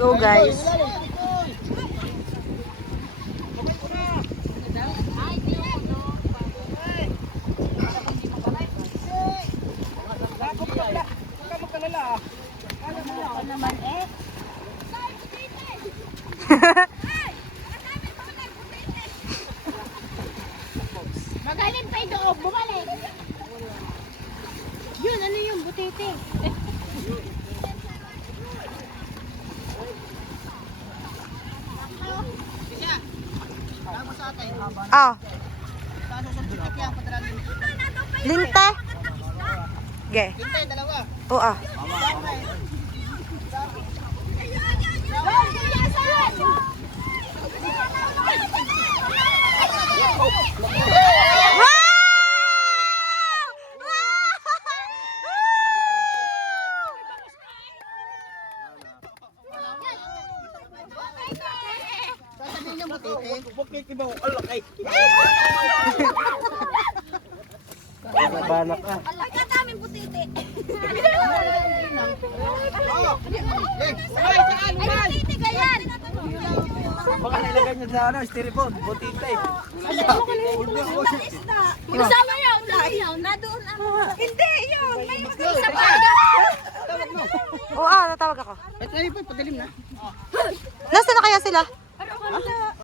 go guys. Magaling pa yung loob, bumalik. Yun, ano yung butete? Ah. Linte. Ge. Hintay, dalawa. Oo ah. Sasabihin niyo butete. Bakit iba ko alakay? Banak ka. Ang daming butete. Ay, butete ka yan. Baka nilagay niyo sa ano, styrofoam, butite. Kasama yun. Na doon ang... Hindi, yun. May isa pa. Oo ah, tatawag ako. Ay, tayo po, padilim na. Nasaan na kaya sila?